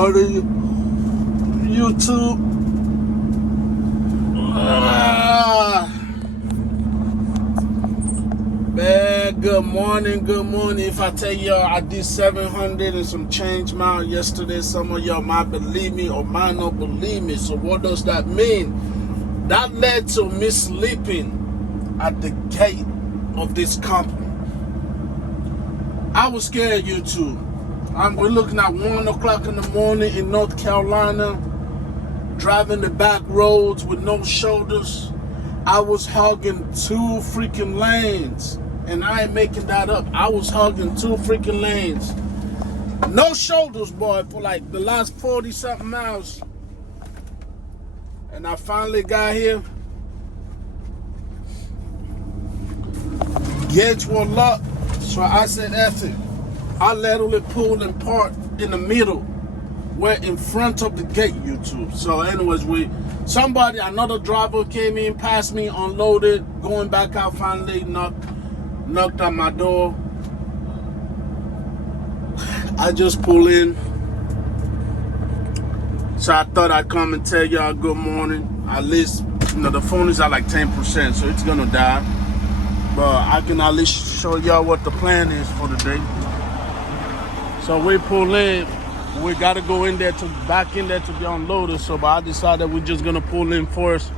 morning, YouTube. Man, good morning, good morning. If I tell y'all I did 700 and some change mile yesterday, some of y'all might believe me or might not believe me. So what does that mean? That led to me sleeping at the gate of this company. I was scared, YouTube. We're looking at 1 o'clock in the morning in North Carolina, driving the back roads with no shoulders. I was hogging 2 freaking lanes, and I ain't making that up. I was hogging 2 freaking lanes. No shoulders, boy, for like the last 40-something miles. And I finally got here. Gates were locked, so I said, F it. I literally pulled and parked in the middle. We're in front of the gate, YouTube. So anyways, another driver came in, passed me, unloaded, going back out, finally knocked on my door. I just pulled in. So I thought I'd come and tell y'all good morning. At least, the phone is at like 10%, so it's gonna die. But I can at least show y'all what the plan is for the day. So we pull in. We gotta go back in there to be unloaded. So, but I decided we're just gonna pull in first,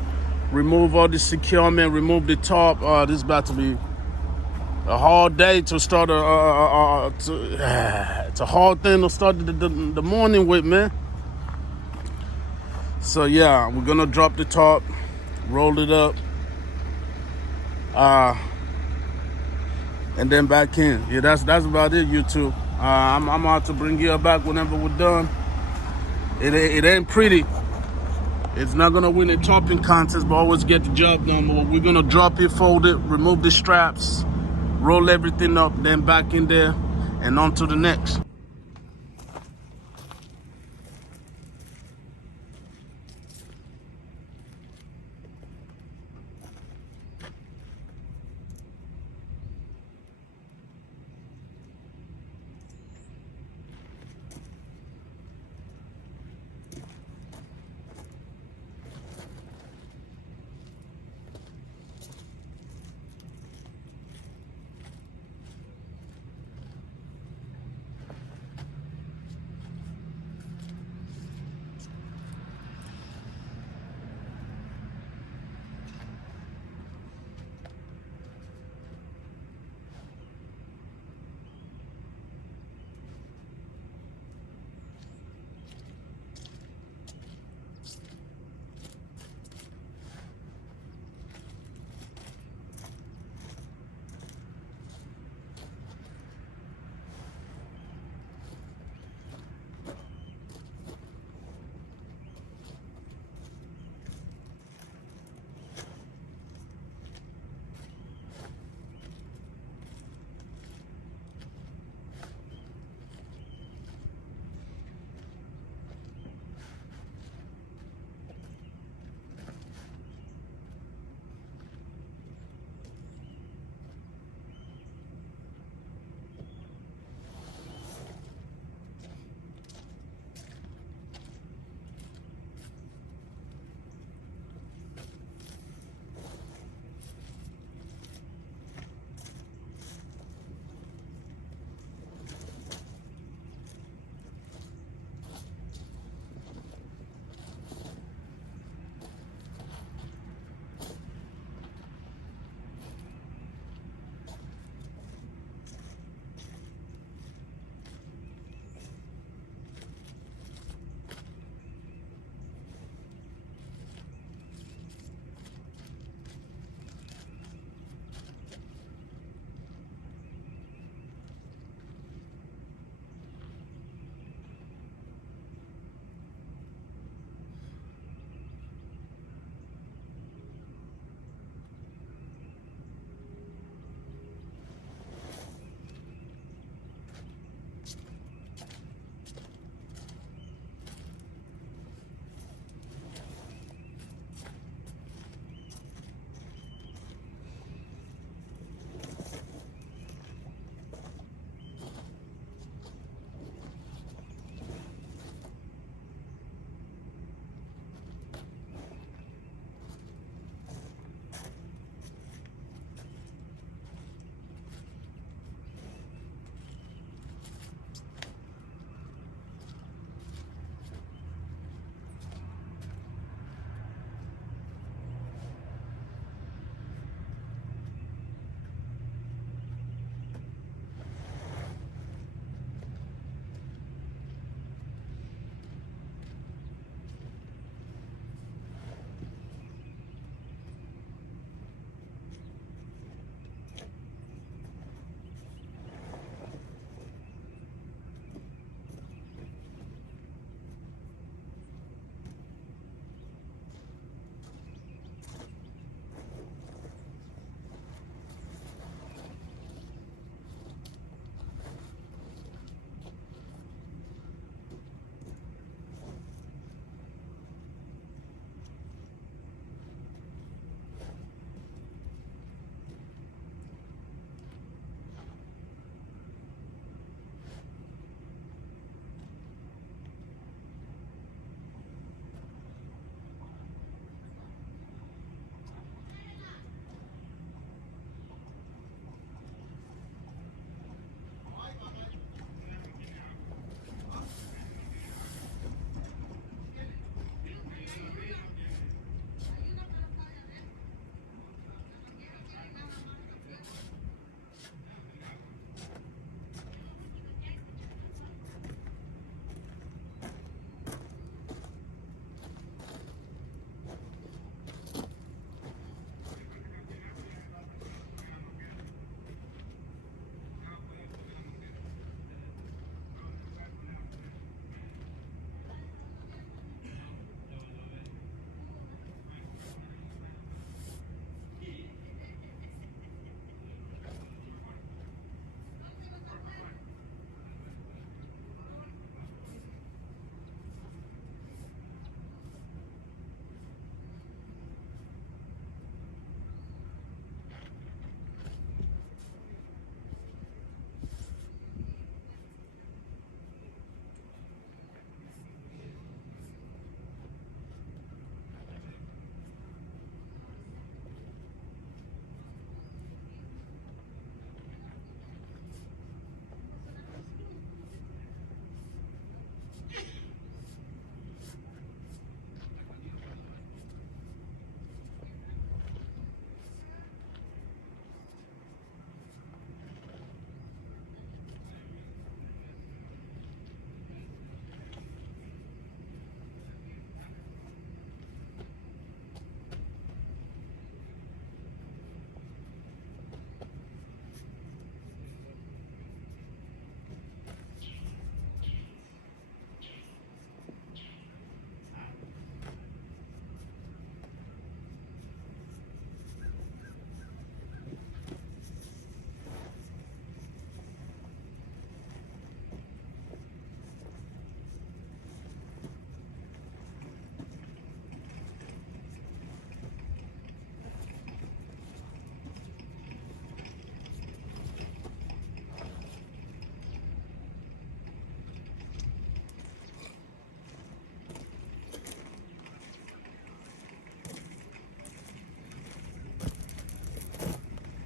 remove all the securement, remove the top. This is about to be a hard day to start. It's a hard thing to start the morning with, man. So yeah, we're gonna drop the top, roll it up, and then back in. Yeah, that's about it, YouTube. I'm out to bring you back whenever we're done. It ain't pretty. It's not gonna win a topping contest, but always get the job done. But we're gonna drop it, fold it, remove the straps, roll everything up, then back in there, and on to the next.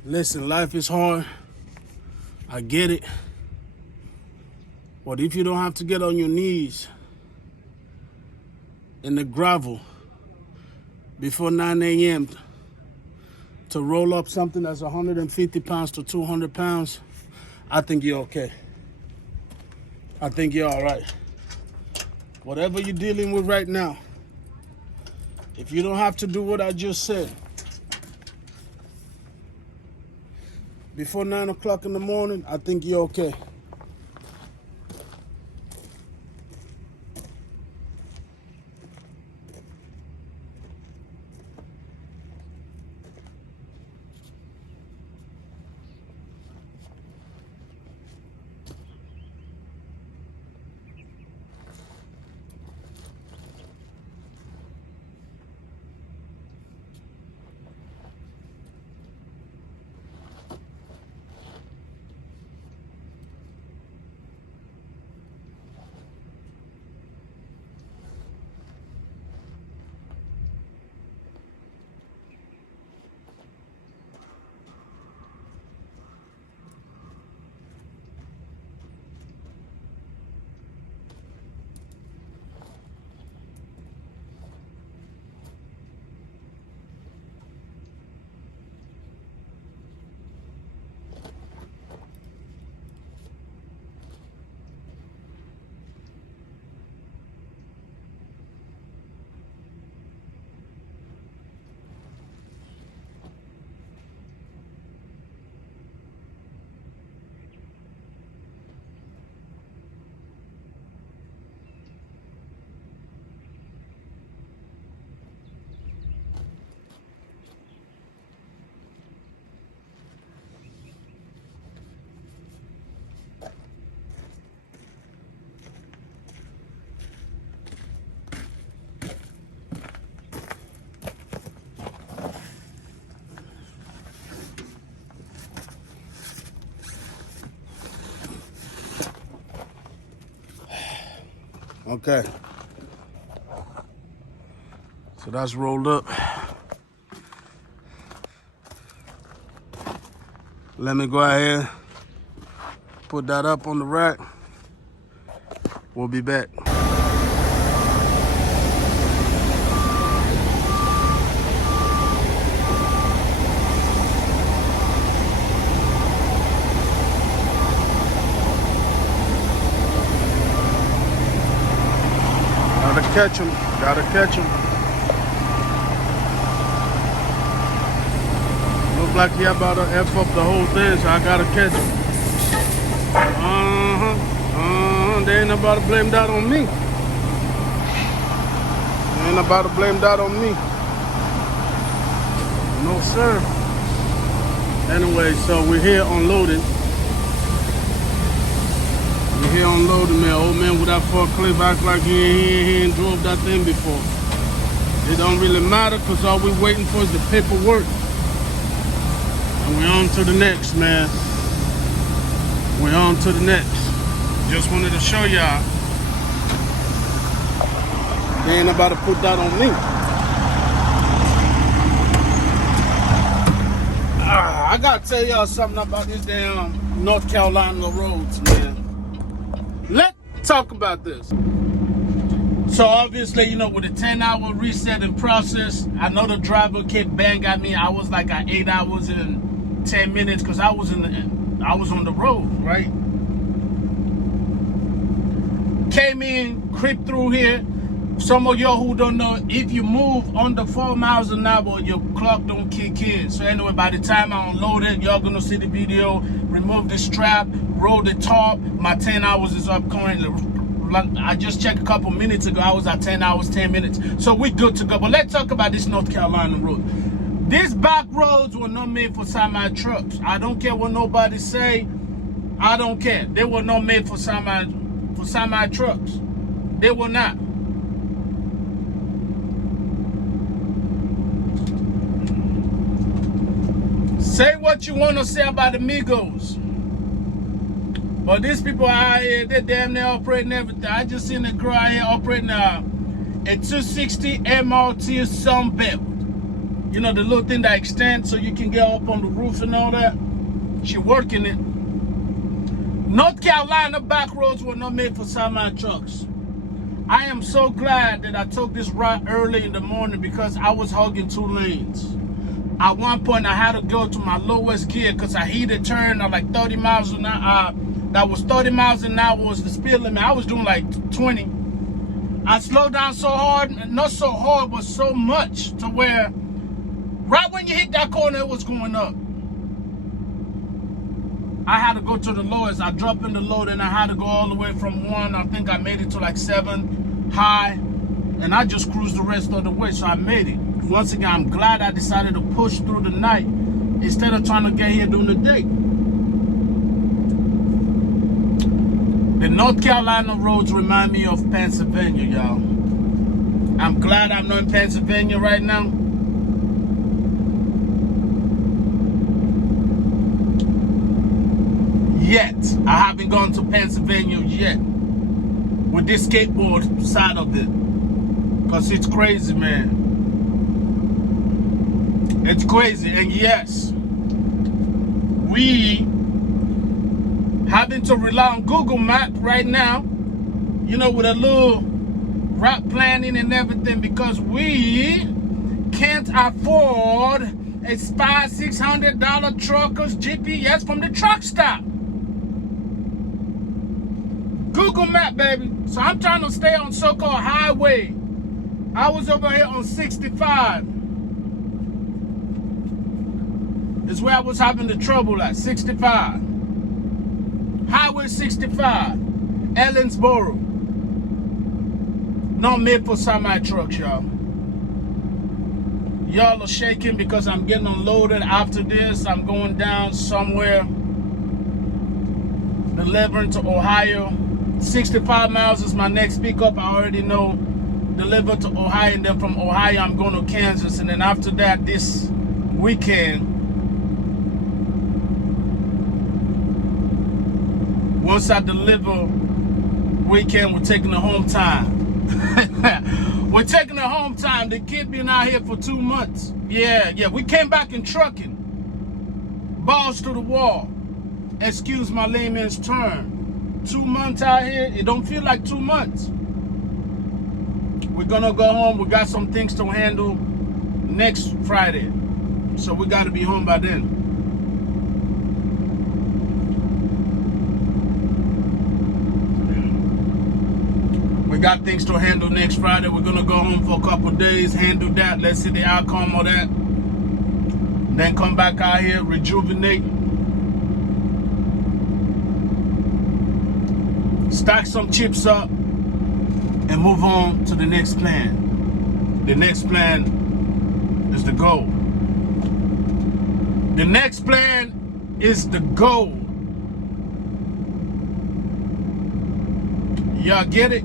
Listen, life is hard. I get it. But if you don't have to get on your knees in the gravel before 9 a.m. to roll up something that's 150 pounds to 200 pounds, I think you're okay. I think you're all right. Whatever you're dealing with right now, if you don't have to do what I just said, before 9 o'clock in the morning, I think you're okay. Okay. So that's rolled up. Let me go ahead, put that up on the rack. We'll be back. Catch him, gotta catch him. Look like he about to F up the whole thing, so I gotta catch him. They ain't about to blame that on me. They ain't about to blame that on me. No, sir. Anyway, so we're here unloading. We're here unloading, man. Old man with that forklift act like he ain't drove that thing before. It don't really matter, because all we're waiting for is the paperwork. And we're on to the next, man. We're on to the next. Just wanted to show y'all. They ain't about to put that on me. I gotta tell y'all something about this damn North Carolina roads, man. Let's talk about this. So obviously, you know, with a 10-hour resetting process, I know the driver kept bang at me. I was like at 8 hours and 10 minutes because I was on the road, right? Came in, creeped through here. Some of y'all who don't know, if you move under 4 miles an hour, your clock don't kick in. So anyway, by the time I unload it, y'all gonna see the video, remove the strap, roll the top. My 10 hours is up currently. I just checked a couple minutes ago, I was at 10 hours, 10 minutes. So we good to go. But let's talk about this North Carolina road. These back roads were not made for semi trucks. I don't care what nobody say. I don't care. They were not made for semi trucks. They were not. Say what you want to say about Amigos, but these people out here, they're damn near operating everything. I just seen a girl out here operating a 260 MRT Sunbelt. You know, the little thing that extends so you can get up on the roof and all that. She working it. North Carolina back roads were not made for semi trucks. I am so glad that I took this route early in the morning because I was hugging 2 lanes. At one point, I had to go to my lowest gear because I hit a turn at like 30 miles an hour. That was 30 miles an hour was the speed limit. I was doing like 20. I slowed down so hard, not so hard, but so much to where right when you hit that corner, it was going up. I had to go to the lowest. I dropped in the low, and I had to go all the way from 1. I think I made it to like 7 high, and I just cruised the rest of the way, so I made it. Once again, I'm glad I decided to push through the night instead of trying to get here during the day. The North Carolina roads remind me of Pennsylvania, y'all. I'm glad I'm not in Pennsylvania right now. Yet. I haven't gone to Pennsylvania yet with this skateboard side of it. Because it's crazy, man. It's crazy. And yes, we having to rely on Google Maps right now, you know, with a little route planning and everything, because we can't afford a $500-600 trucker's GPS from the truck stop. Google Map, baby. So I'm trying to stay on so-called highway. I was over here on 65. Is where I was having the trouble at, 65. Highway 65, Ellensboro. Not made for semi-trucks, y'all. Y'all are shaking because I'm getting unloaded after this. I'm going down somewhere, delivering to Ohio. 65 miles is my next pickup. I already know. Deliver to Ohio, and then from Ohio, I'm going to Kansas. And then after that, this weekend, once I deliver, weekend, we're taking the home time. We're taking the home time. The kid been out here for 2 months. Yeah, we came back in trucking. Balls to the wall. Excuse my layman's term. 2 months out here, it don't feel like 2 months. We're gonna go home. We got some things to handle next Friday. So we gotta be home by then. We got things to handle next Friday. We're gonna go home for a couple days, handle that. Let's see the outcome of that. Then come back out here, rejuvenate. Stack some chips up and move on to the next plan. The next plan is the goal. The next plan is the goal. Y'all get it?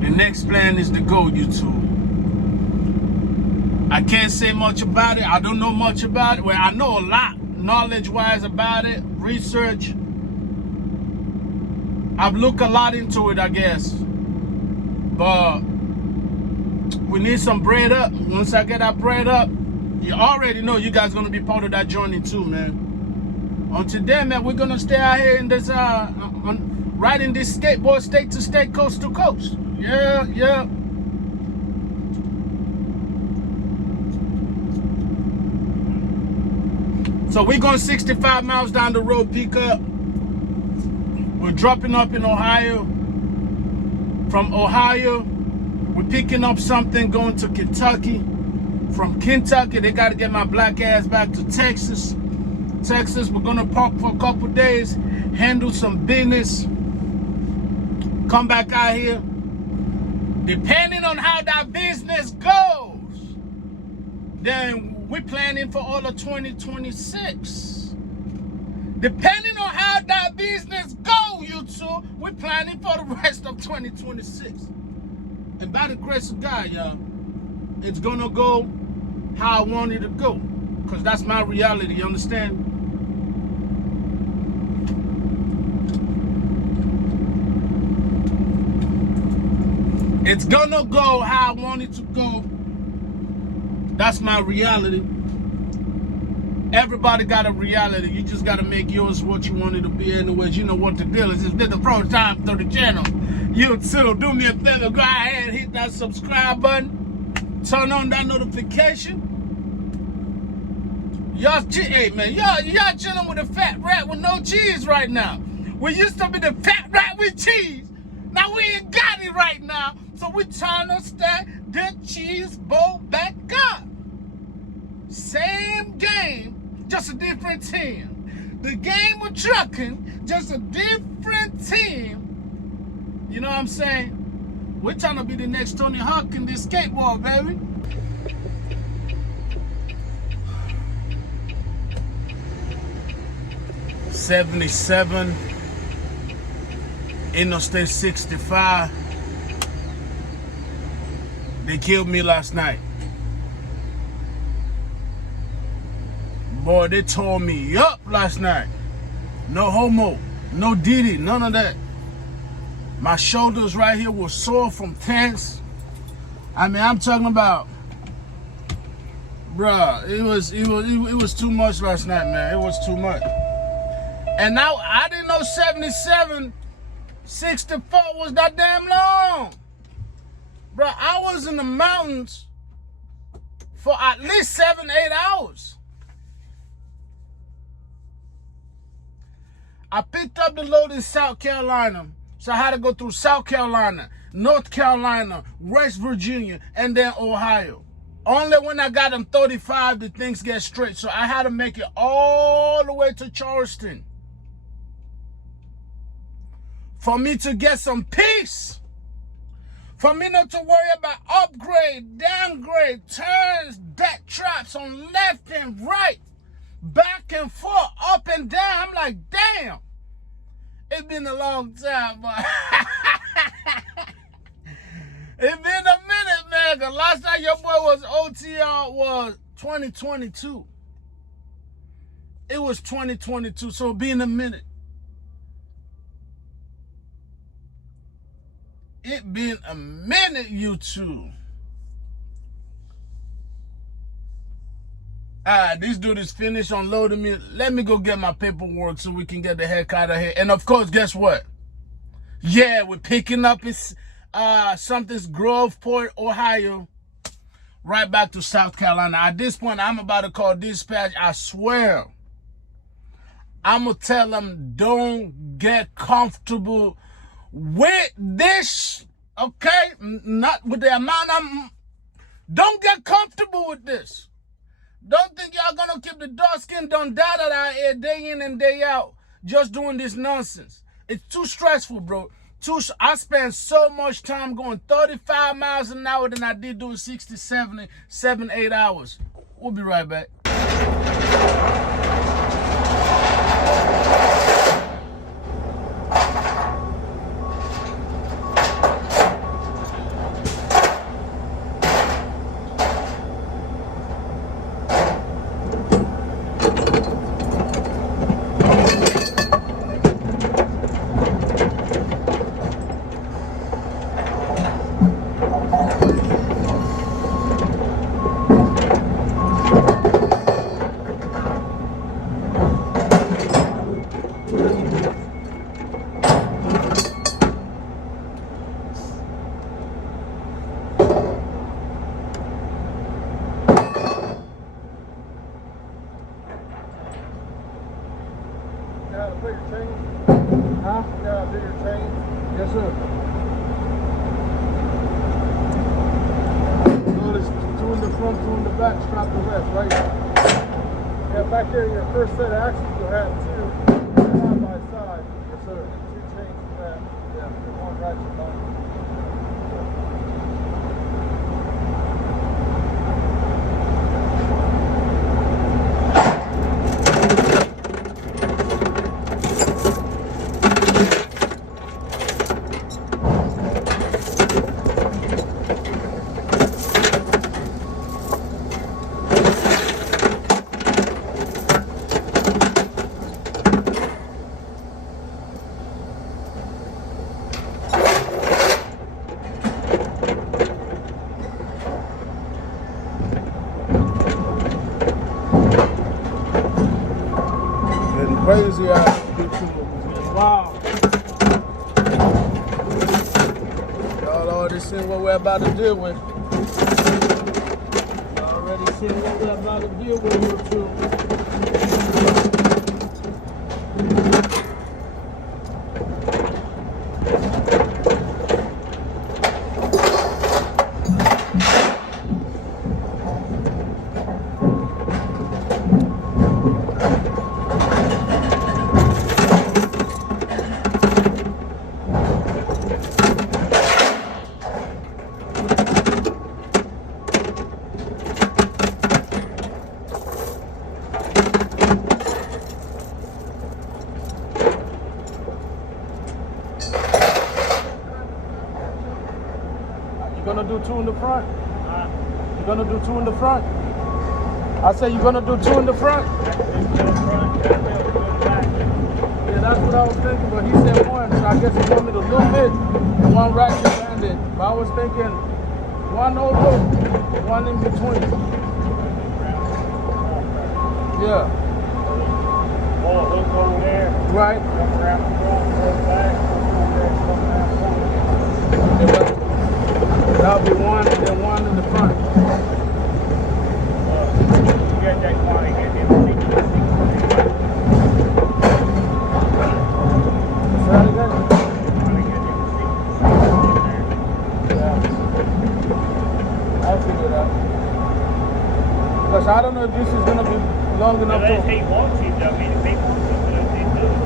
The next plan is the goal, YouTube. I can't say much about it. I don't know much about it. Well, I know a lot knowledge-wise about it. Research. I've looked a lot into it, I guess. But we need some bread up. Once I get that bread up, you already know you guys gonna be part of that journey too, man. On today, man, we're gonna stay out here in this riding this skateboard state to state, coast to coast. Yeah. So we're going 65 miles down the road, pick up. We're dropping up in Ohio. From Ohio, we're picking up something going to Kentucky. From Kentucky, they got to get my black ass back to Texas. We're going to park for a couple days, handle some business, come back out here. Depending on how that business goes, then we're planning for all of 2026. Depending on how that business goes, you two, we're planning for the rest of 2026. And by the grace of God, y'all, it's gonna go how I want it to go. Because that's my reality, you understand? It's gonna go how I want it to go. That's my reality. Everybody got a reality. You just gotta make yours what you want it to be. Anyways, you know what the deal is. It's been the first time to the channel. You too. Do me a favor. Go ahead and hit that subscribe button. Turn on that notification. Y'all, hey man, y'all chilling with a fat rat with no cheese right now. We used to be the fat rat with cheese. Now we ain't got it right now. So we trying to stack the cheese bowl back up. Same game, just a different team. The game of trucking, just a different team. You know what I'm saying? We're trying to be the next Tony Hawk in this skateboard, baby. '77, Interstate 65. They killed me last night. Boy, they tore me up last night. No homo, no Diddy, none of that. My shoulders right here were sore from tense. I mean, I'm talking about, bruh, it was too much last night, man. It was too much. And now I didn't know 77, 64 was that damn long. Bruh, I was in the mountains for at least 7, 8 hours. I picked up the load in South Carolina, so I had to go through South Carolina, North Carolina, West Virginia, and then Ohio. Only when I got them 35 did things get straight, so I had to make it all the way to Charleston for me to get some peace, for me not to worry about upgrade, downgrade, turns, deck traps on left and right, back and forth, up and down. I'm like, damn, it's been a long time, but it's been a minute, man, because last time your boy was OTR was 2022. It was 2022, so it's been a minute. It been a minute, you two. Alright, this dude is finished unloading me. Let me go get my paperwork so we can get the heck out of here. And of course, guess what? Yeah, we're picking up something's Groveport, Ohio, right back to South Carolina. At this point, I'm about to call dispatch. I swear, I'm going to tell them, don't get comfortable with this, okay? Not with the amount of, don't get comfortable with this. Don't think y'all gonna keep the dark skin done data out here day in and day out just doing this nonsense. It's too stressful, bro. I spend so much time going 35 miles an hour than I did doing 60, 70, 7, 8 hours. We'll be right back. Put your chain? Huh? Yeah, do your chain. Yes, sir. Notice 2 in the front, 2 in the back, strap the rest, right? Yeah, back there, your first set of axles, you'll have 2 side by side. Yes, sir. And 2 chains for that. Yeah, and 1 ratchet line. Crazy ass YouTuber. Wow. Y'all already seen what we're about to deal with. Y'all already seen what we're about to deal with, YouTube. You're gonna do 2 in the front? You're gonna do 2 in the front? I said you're gonna do 2 in the front? Yeah, that's what I was thinking, but he said 1, so I guess he wanted a little bit and 1 ratchet banded. But I was thinking 1 over, 1 in between. Yeah. Oh, hook over there. Right. Come around the front, go back, come around the front. That'll be 1 and then 1 in the front. You get that quantity, get them 60. Say that again? Yeah. I'll figure it out. Because I don't know if this is going to be long enough to... Unless he wants it, I mean, if he wants it, but if he does,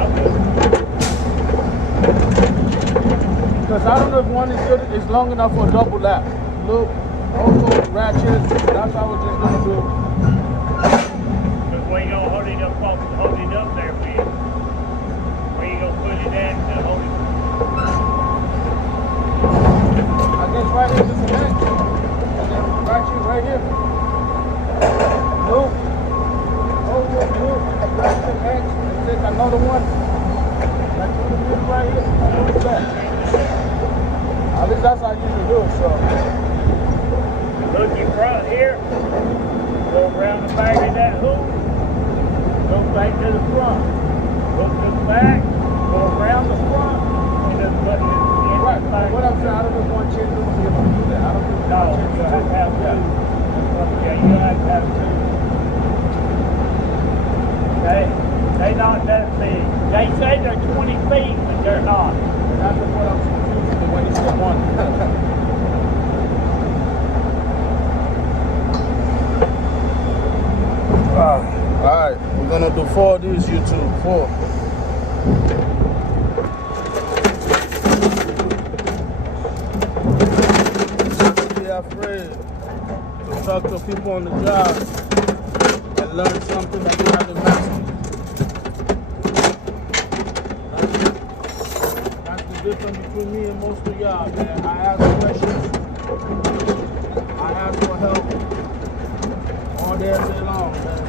I'll do it. Because I don't know if 1 is good, it's long enough for a double lap. Look, also ratchet, that's how we're just going to do. Because where you going to hold it up there for you? Where you going to put it at to hold it? I guess right here, just a minute. And then ratchet right here. Look, over, look, ratchet X, and take another one. Like put it right here, put it back. At least that's how I usually do it, so. Look in front here, go around the back of that hoop, go back to the front. Look to the back, go around the front, and then button it in. Right, what I'm saying, I don't know if 1 chain is going to be able to do that. I don't think No, you have to have 2. Yeah, you have to have 2. They not that big. They say they're 20 feet, but they're not. That's what I'm confused with when you said 1. Alright, we're gonna do 4 of these, YouTube. 4. Don't be afraid to talk to people on the job and learn something that you haven't mastered. That's the difference between me and most of y'all, man. I ask questions, I ask for help all day long, man.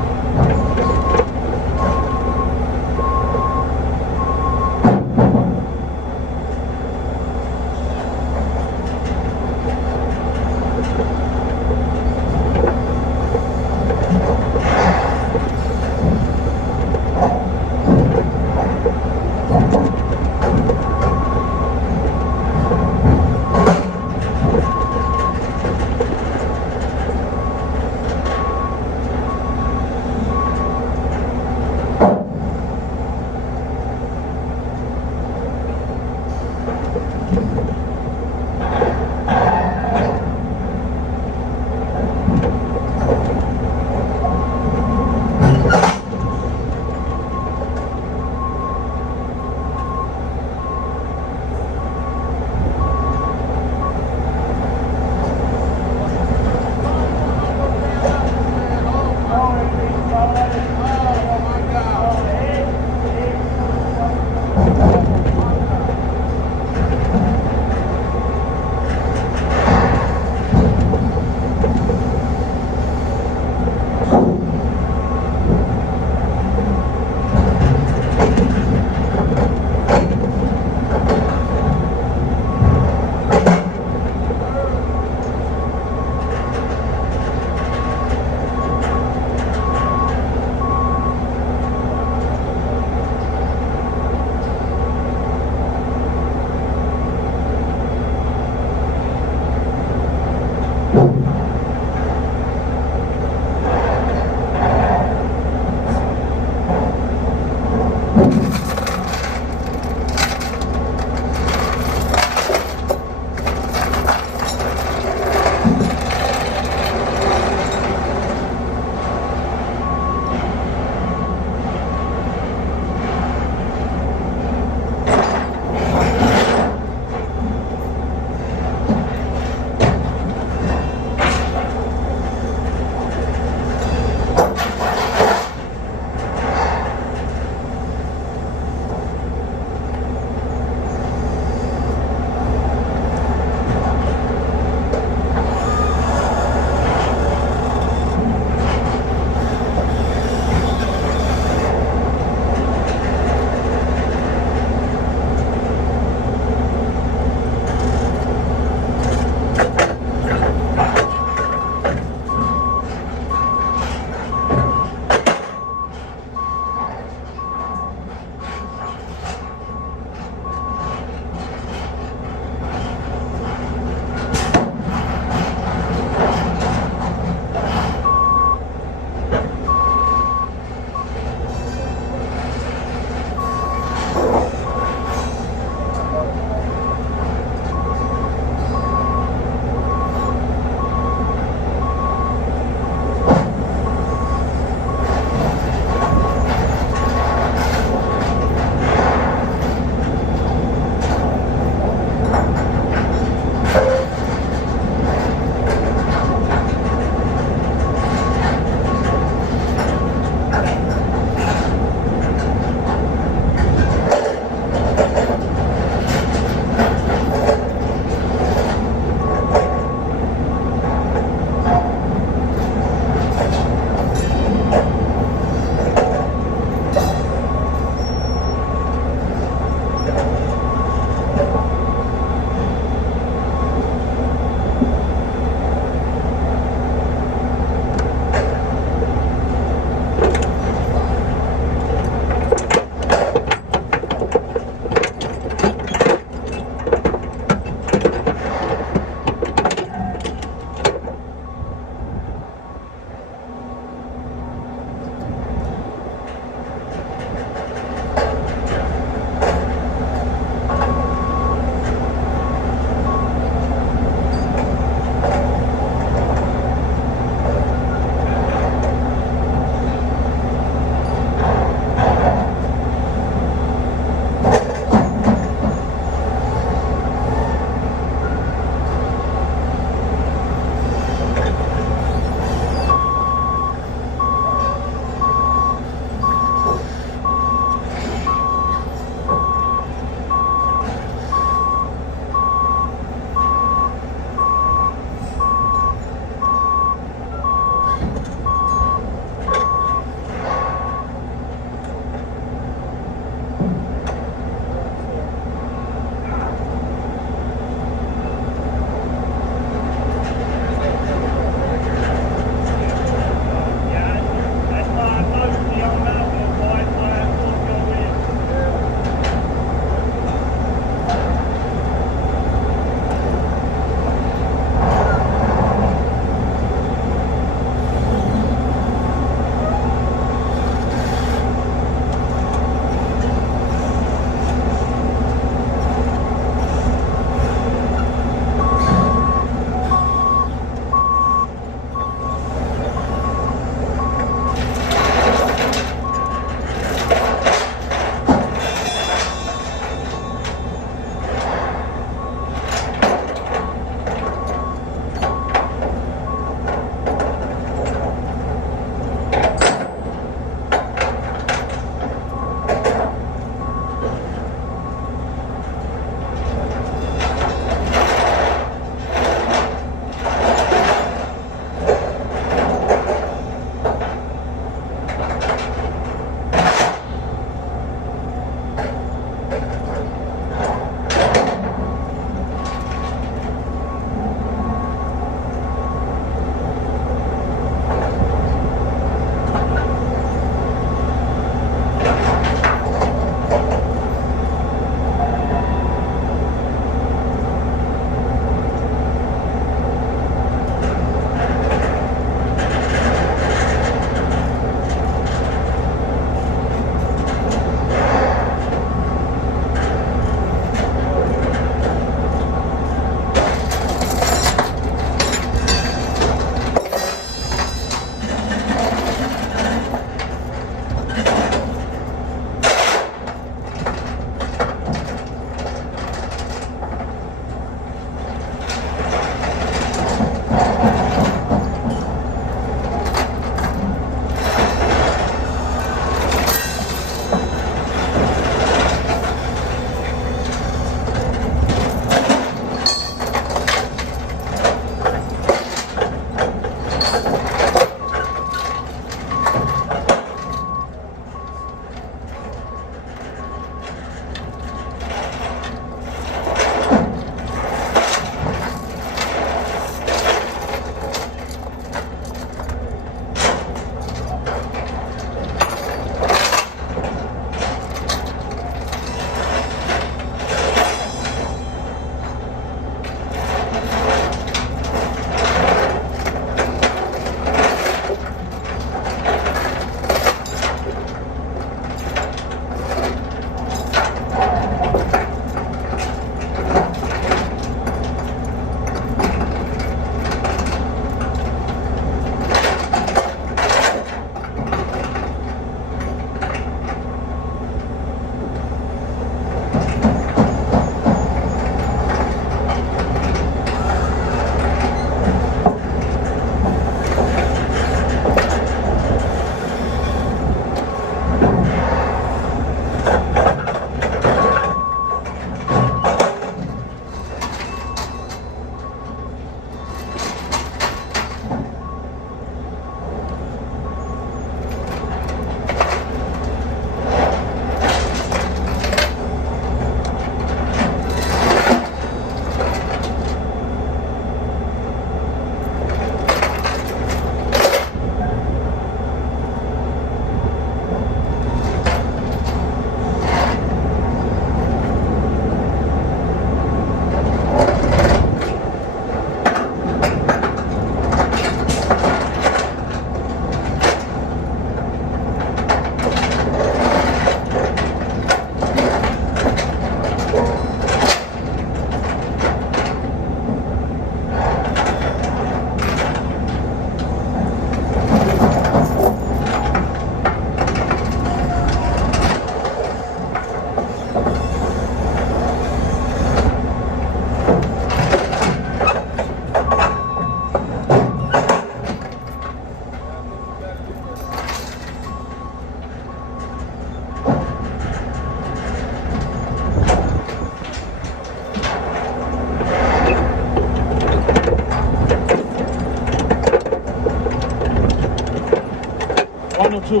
No, two.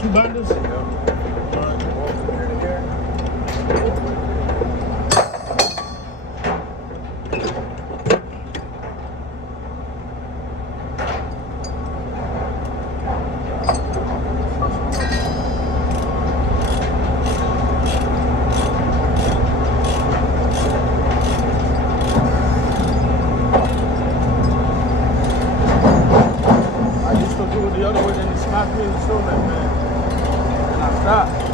Two bundles? I used to do it the other way, then it smacked me in the stomach, man. And I stopped.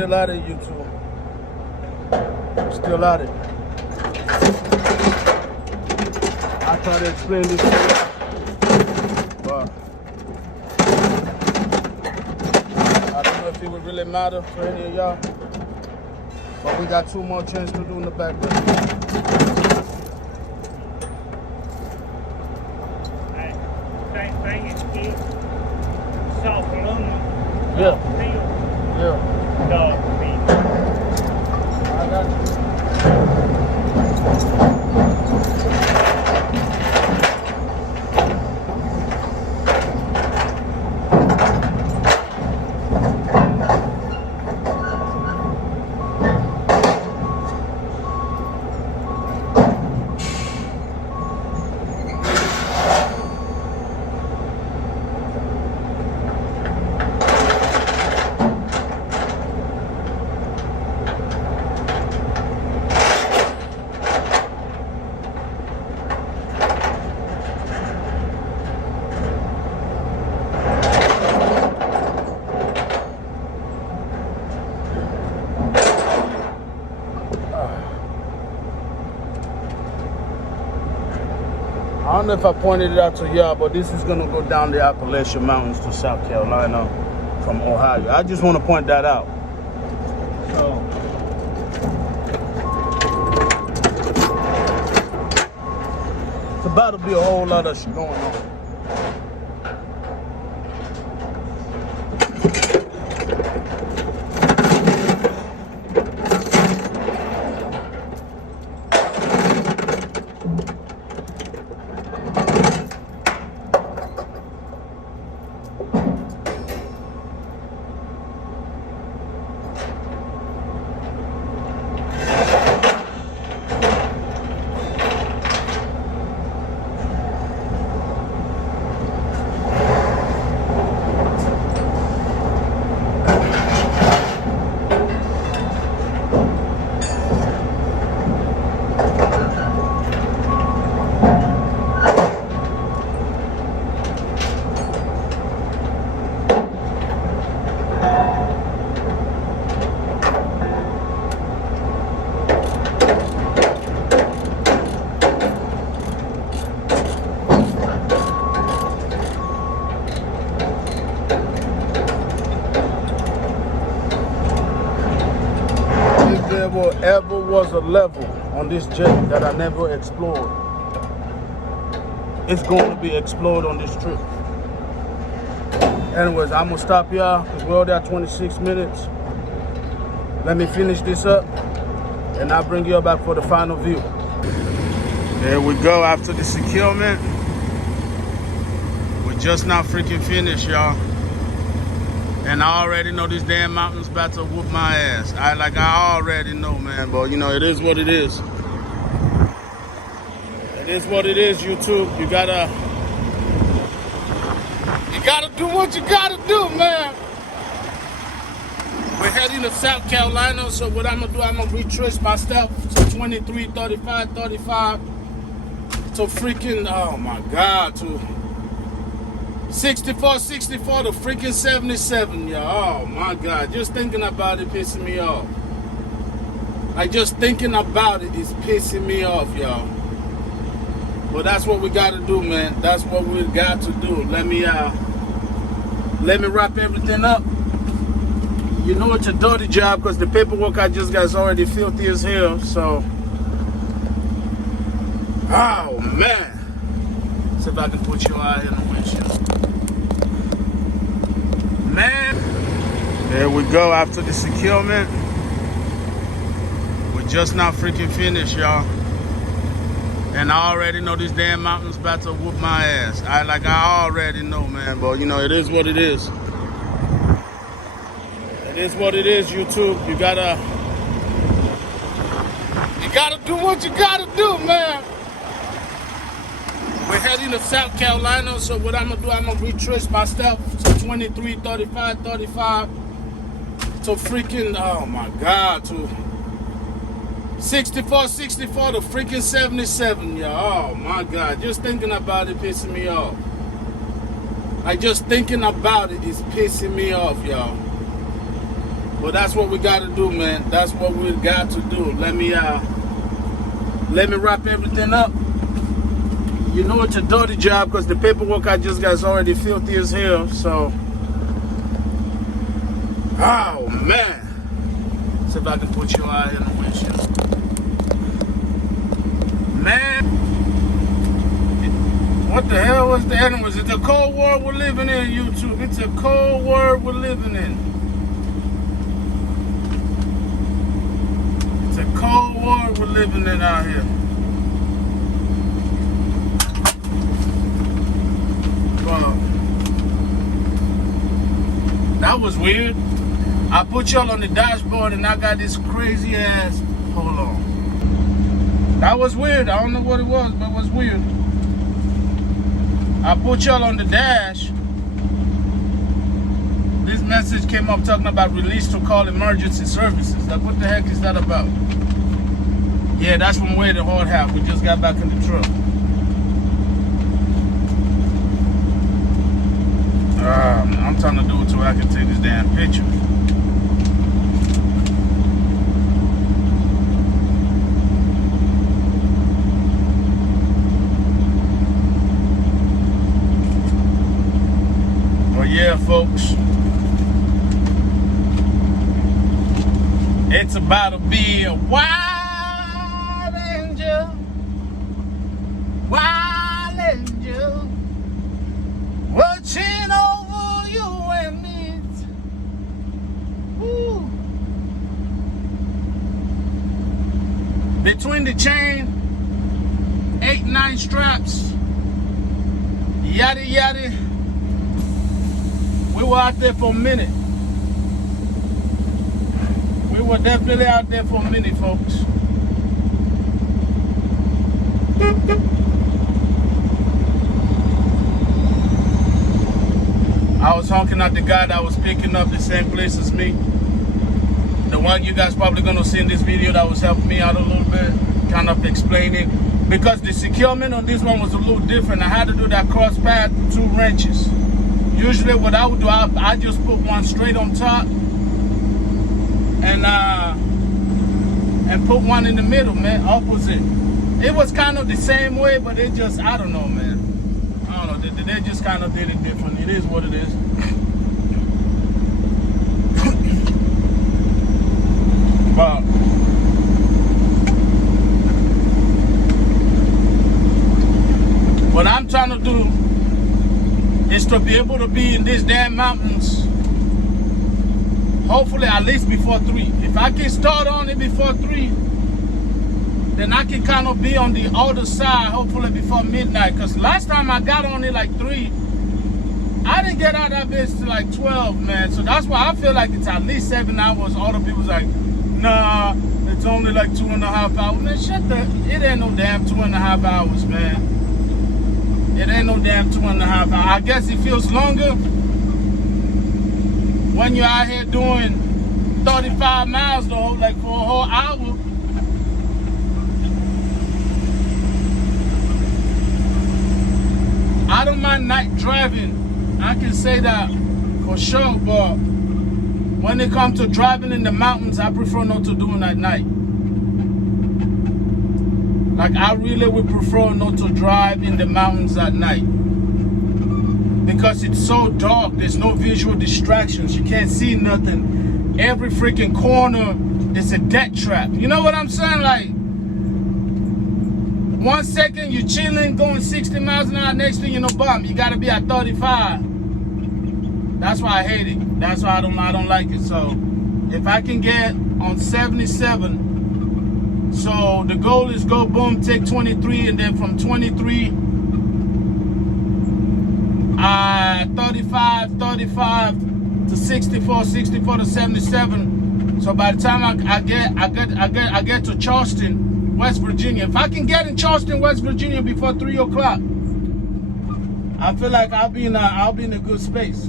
still at it, YouTube. Still at it. I try to explain this to you, but I don't know if it would really matter for any of y'all. But we got 2 more changes to do in the back there. Same thing as it. Soft aluminum. Yeah. Steel. Yeah. Dog meat. I got you. I don't know if I pointed it out to y'all, but this is gonna go down the Appalachian Mountains to South Carolina from Ohio. I just want to point that out. So, it's about to be a whole lot of shit going on. Ever was a level on this jet that I never explored, it's going to be explored on this trip. Anyways, I'm gonna stop y'all because we're already at 26 minutes. Let me finish this up and I'll bring you back for the final view. There we go. After the securement, we're just now freaking finished, y'all. And I already know this damn mountain's about to whoop my ass. I already know, man. But, you know, it is what it is. It is what it is, YouTube. You gotta do what you gotta do, man. We're heading to South Carolina, so what I'm gonna do, I'm gonna retrace my steps to 23, 35, 35. To freaking, oh my God, to 64 to freaking 77, y'all. Oh my God, just thinking about it pissing me off. Like, just thinking about it is pissing me off, y'all. But that's what we gotta do, man. That's what we got to do. Let me wrap everything up. You know it's a dirty job because the paperwork I just got is already filthy as hell, so. Oh man. See if I can put you out in the windshield. Man, there we go. After the securement, we're just now freaking finished, y'all. And I already know this damn mountain's about to whoop my ass. I already know, man. But, you know, it is what it is. It is what it is, YouTube. You gotta do what you gotta do, man. We're heading to South Carolina, so what I'm gonna do, I'm gonna retrace my steps to 23, 35, 35. To freaking, oh my God, to 64 to freaking 77, y'all. Oh my God, just thinking about it pissing me off. Like, just thinking about it is pissing me off, y'all. Well, that's what we got to do, man. That's what we got to do. Let me wrap everything up. You know it's a dirty job because the paperwork I just got is already filthy as hell. So, oh man. See if I can put you out in the windshield. Man, what the hell was the animals? It's a cold world we're living in, YouTube. It's a cold world we're living in. It's a cold world we're living in out here. Well, that was weird. I put y'all on the dashboard and I got this crazy ass. Hold on. That was weird. I don't know what it was, but it was weird. I put y'all on the dash. This message came up talking about release to call emergency services. Like, what the heck is that about? Yeah, that's from where the hard hat. We just got back in the truck. I'm trying to do it so I can take this damn picture. Well, yeah, folks. It's about to be a wild angel. Wild angel. Watching over you and me. Woo. Between the chain, 8-9 straps, yada yada. We were out there for a minute. We were definitely out there for a minute, folks. I was honking at the guy that was picking up the same place as me. The one you guys probably gonna see in this video that was helping me out a little bit, kind of explaining. Because the securement on this one was a little different. I had to do that cross pad with 2 wrenches. Usually what I would do, I just put one straight on top and put one in the middle, man, opposite. It was kind of the same way, but it just, I don't know, man. I don't know, they just kind of did it different. It is what it is. But what I'm trying to do is to be able to be in these damn mountains, hopefully at least before 3. If I can start on it before 3, then I can kind of be on the other side, hopefully before midnight. Because last time I got on it like 3, I didn't get out of that bitch till like 12, man. So that's why I feel like it's at least 7 hours. All the people's like, nah, it's only like 2.5 hours. Man, shut the, it ain't no damn 2.5 hours, man. It ain't no damn 2.5 hours. I guess it feels longer when you're out here doing 35 miles though, like for a whole hour. I don't mind night driving. I can say that for sure, but when it comes to driving in the mountains, I prefer not to do it at night. Like, I really would prefer not to drive in the mountains at night. Because it's so dark, there's no visual distractions. You can't see nothing. Every freaking corner is a death trap. You know what I'm saying? Like, 1 second you're chilling, going 60 miles an hour, next thing you know, bum, you gotta be at 35. That's why I hate it. That's why I don't like it. So if I can get on 77, so the goal is go boom, take 23, and then from 23, 35 to 64 to 77. So by the time I get to Charleston, West Virginia, if I can get in Charleston, West Virginia before 3 o'clock, I feel like I'll be in a good space.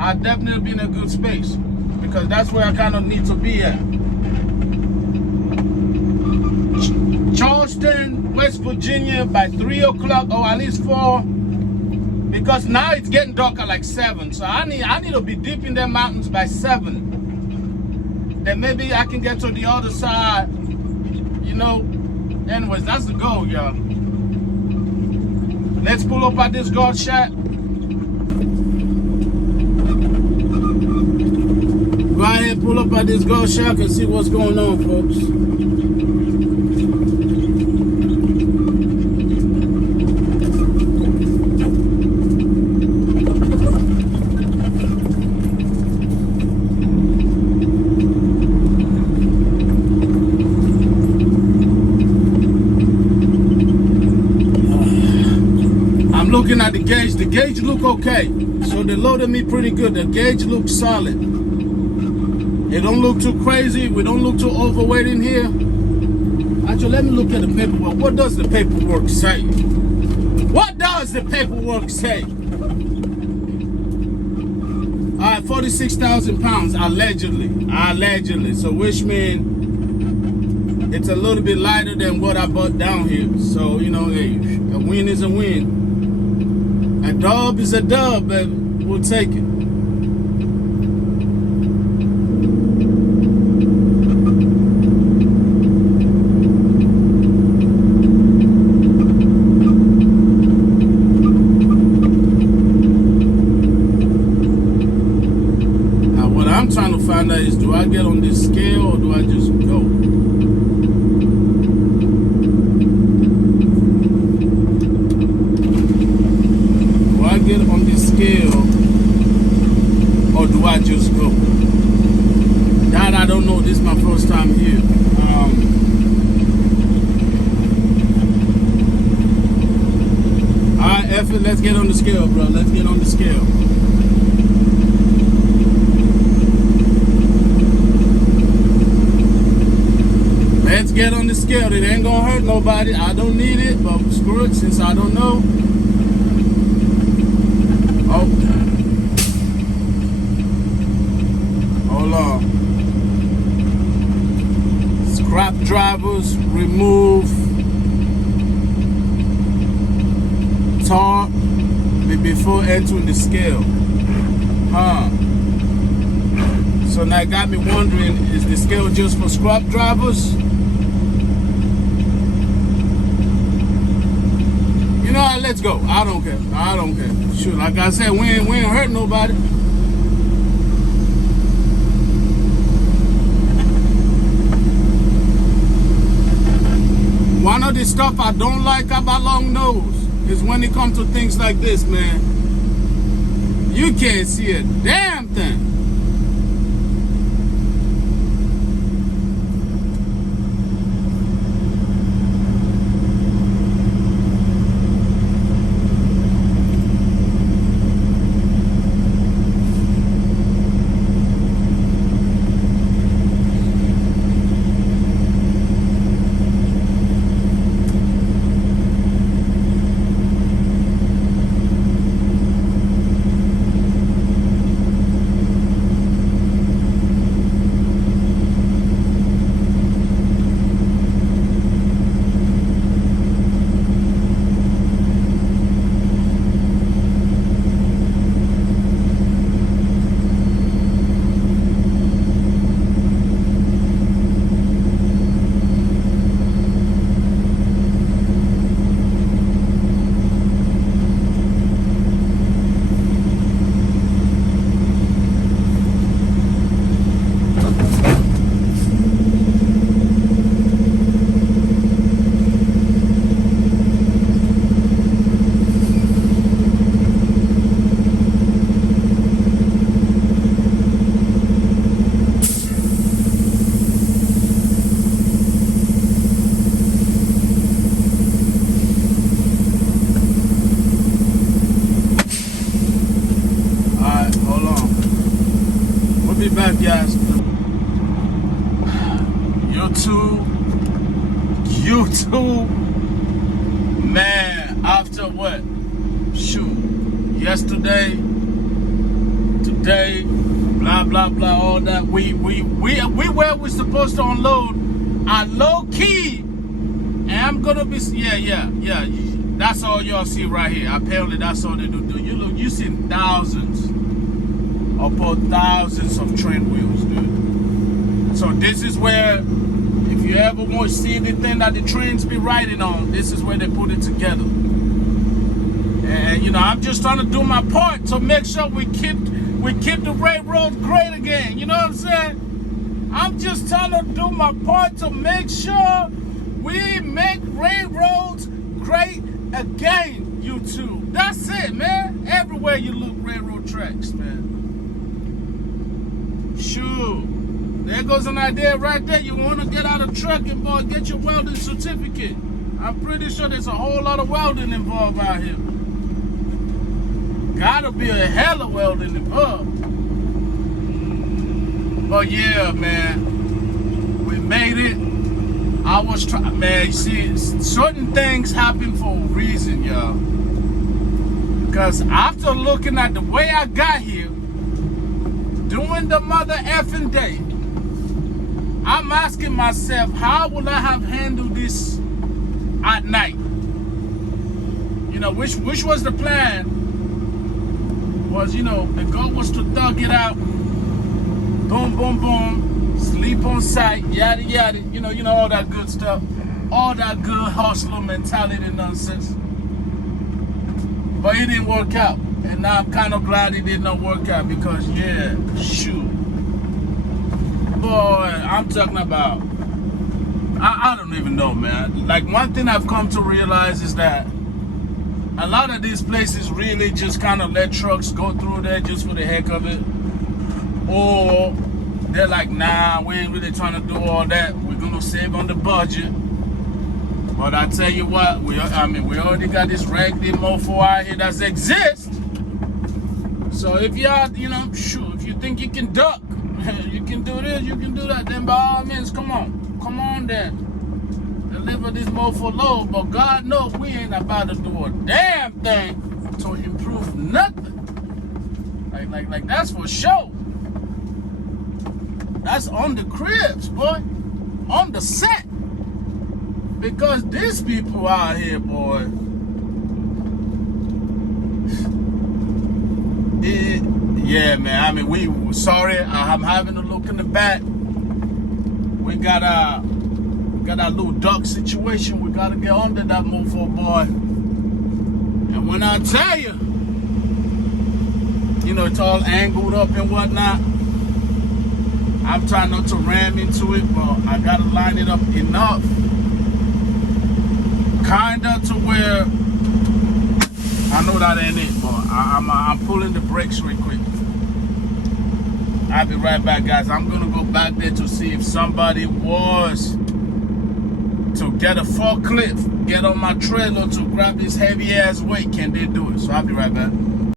I'll definitely be in a good space because that's where I kind of need to be at. Charleston, West Virginia by 3 o'clock or at least 4 Because now it's getting dark at like 7. So I need to be deep in the mountains by 7. Then maybe I can get to the other side. You know. Anyways, that's the goal, y'all. Let's pull up at this guard shack. Go ahead, pull up at this guard shack and see what's going on, folks. Looking at the gauge look okay. So they loaded me pretty good. The gauge looks solid. It don't look too crazy. We don't look too overweight in here. Actually, let me look at the paperwork. What does the paperwork say? What does the paperwork say? All right, 46,000 pounds, allegedly. Allegedly. So which means it's a little bit lighter than what I bought down here. So, you know, hey, a win is a win. A dub is a dub, baby. We'll take it. Now, what I'm trying to find out is, do I get on this scale or do I just go? Get on this scale or do I just go? That I don't know. This is my first time here. Alright, F it, let's get on the scale, bro. Let's get on the scale. Let's get on the scale. It ain't gonna hurt nobody. I don't need it, but screw it since I don't know. Oh, hold on. Scrap drivers, remove tar before entering the scale. So now it got me wondering, is the scale just for scrap drivers? You know what, let's go. I don't care. I don't care. Shoot, like I said, we ain't hurt nobody. One of the stuff I don't like about long nose is when it comes to things like this, man. You can't see a damn thing. back, guys. YouTube, man, after what? Shoot, yesterday, today, blah, blah, blah, all that. We where we're supposed to unload. I low key, and I'm gonna be, yeah. That's all y'all see right here. Apparently, that's all they do. You see thousands upon thousands of train wheels, dude. So this is where, if you ever want to see anything that the trains be riding on, this is where they put it together. And you know, I'm just trying to do my part to make sure we keep the railroad great again. You know what I'm saying? I'm just trying to do my part to make sure we make railroads great again, YouTube. That's it, man. Everywhere you look, railroad tracks, man. Sure. There goes an idea right there. You want to get out of trucking, boy, get your welding certificate. I'm pretty sure there's a whole lot of welding involved out here. Gotta be a hell of welding involved. But yeah, man, we made it. I was trying, man, you see, certain things happen for a reason, y'all. Because after looking at the way I got here, doing the mother effing day, I'm asking myself, how will I have handled this at night? You know, which was the plan? Was, you know, the goal was to thug it out, boom, boom, boom, sleep on site, yada, yada, you know, all that good stuff, all that good hustler mentality nonsense. But it didn't work out, and now I'm kind of glad it did not work out because, yeah, shoot. Boy, I'm talking about, I don't even know, man. Like, one thing I've come to realize is that a lot of these places really just kind of let trucks go through there just for the heck of it. Or they're like, nah, we ain't really trying to do all that. We're going to save on the budget. But I tell you what, we already got this raggedy mofo out here that exists. So if y'all, you know, sure, if you think you can duck, you can do this, you can do that, then by all means, come on then. Deliver this mofo load, but God knows we ain't about to do a damn thing to improve nothing. Like that's for sure. That's on the cribs, boy. On the set. Because these people out here, boy, yeah, man. I mean, sorry, I'm having to look in the back. We got a little duck situation. We gotta get under that mofo, boy. And when I tell you, you know, it's all angled up and whatnot. I'm trying not to ram into it, but I gotta line it up enough, kinda to where I know that ain't it, but I'm pulling the brakes real quick. I'll be right back, guys. I'm gonna go back there to see if somebody was to get a forklift, get on my trailer to grab this heavy ass weight. Can they do it? So I'll be right back.